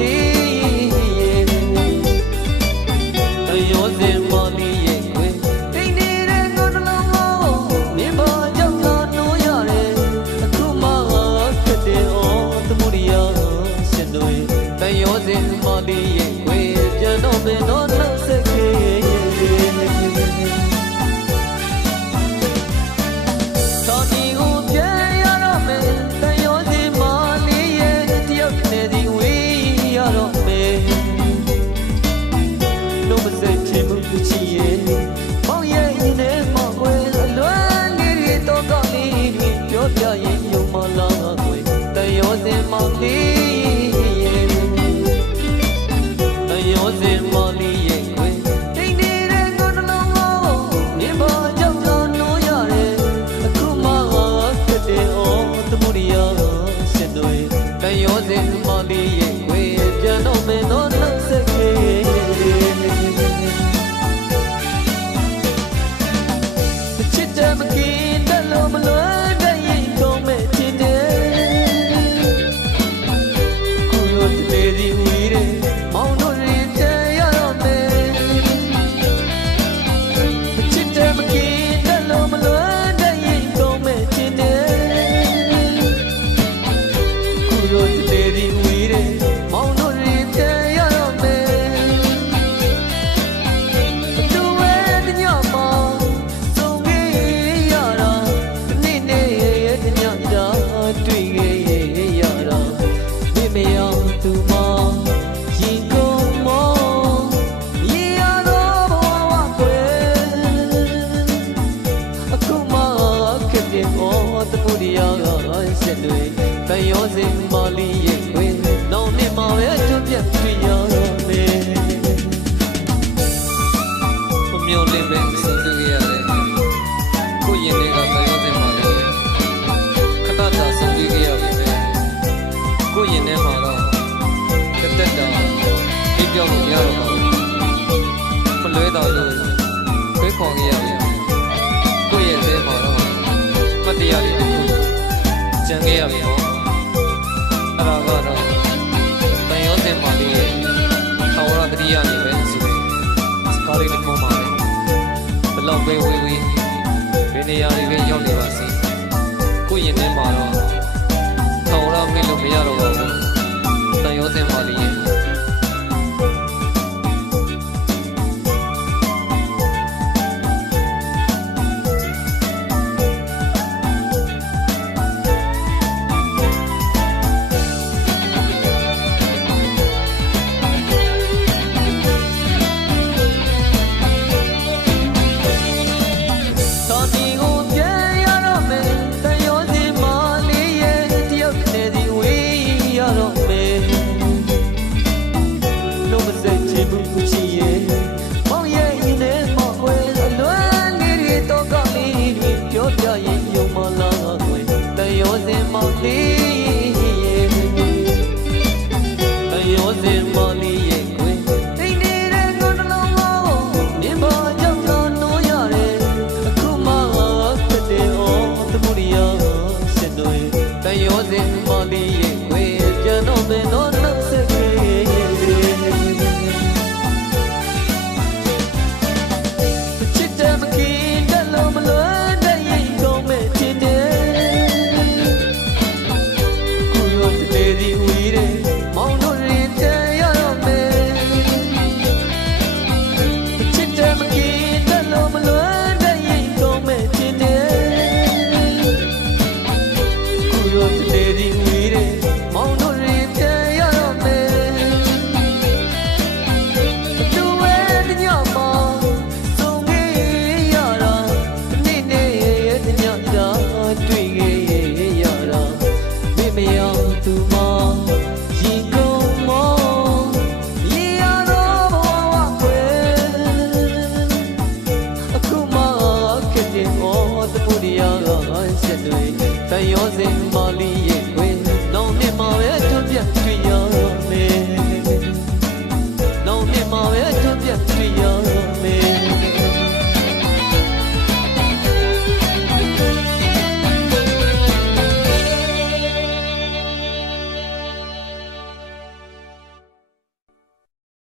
လေးရောစင်မော်လီရဲ့ခွေတိတ်နေတဲ့ကိုယ်နှလုံးကိုမြင်ပါကြောင့်သာနိုးရတယ်အခုမှဖြစ်တယ်အော်သမုဒိယရှင်တို့ရဲ့ရောစင်မော်လီရဲ့ခွေပြန်တော့မင်းတော့နှုတ်ဆက်ခဲ့ရောစင်မော်လီရဲ့ခွေနောင်နှစ်မှာပဲကျွတ်ပြတ်တွေ့ရတော့မယ်ဘုံမျိုးလေးပဲဆုံးတွေ့ခဲ့ရတယ်ကိုရင်တွေကရောစင်မော်လီရဲ့ခဏတာဆုံးတွေ့ခဲ့ရပြီပဲကိုရင်ထဲမှာတော့တက်တာပြပြောလို့မရတော့ပါဘူးမလွဲတော့လို့ခွေးခေါ်ခဲ့ရတယ်ကိုရင်ထဲမှာတော့မတရားလေးတစ်ခုကြံခဲ့ရပြီပေါ့အဲ့ဒါကတော့တန်ရောစင်ပါလေးရဲ့ထာဝရတတိယနေပဲဆိုရင်စကားလေးတစ်ခုမှပဲဘလောက်ပဲဝေးဝေးဘယ်နေရာတွေပဲရောက်နေပါစေကိုယ့်ရင်ထဲမှာတော့ထာဝရမင်းလို့မရတော့ပါဘူးတန်ရောစင်ပါလေးရဲ့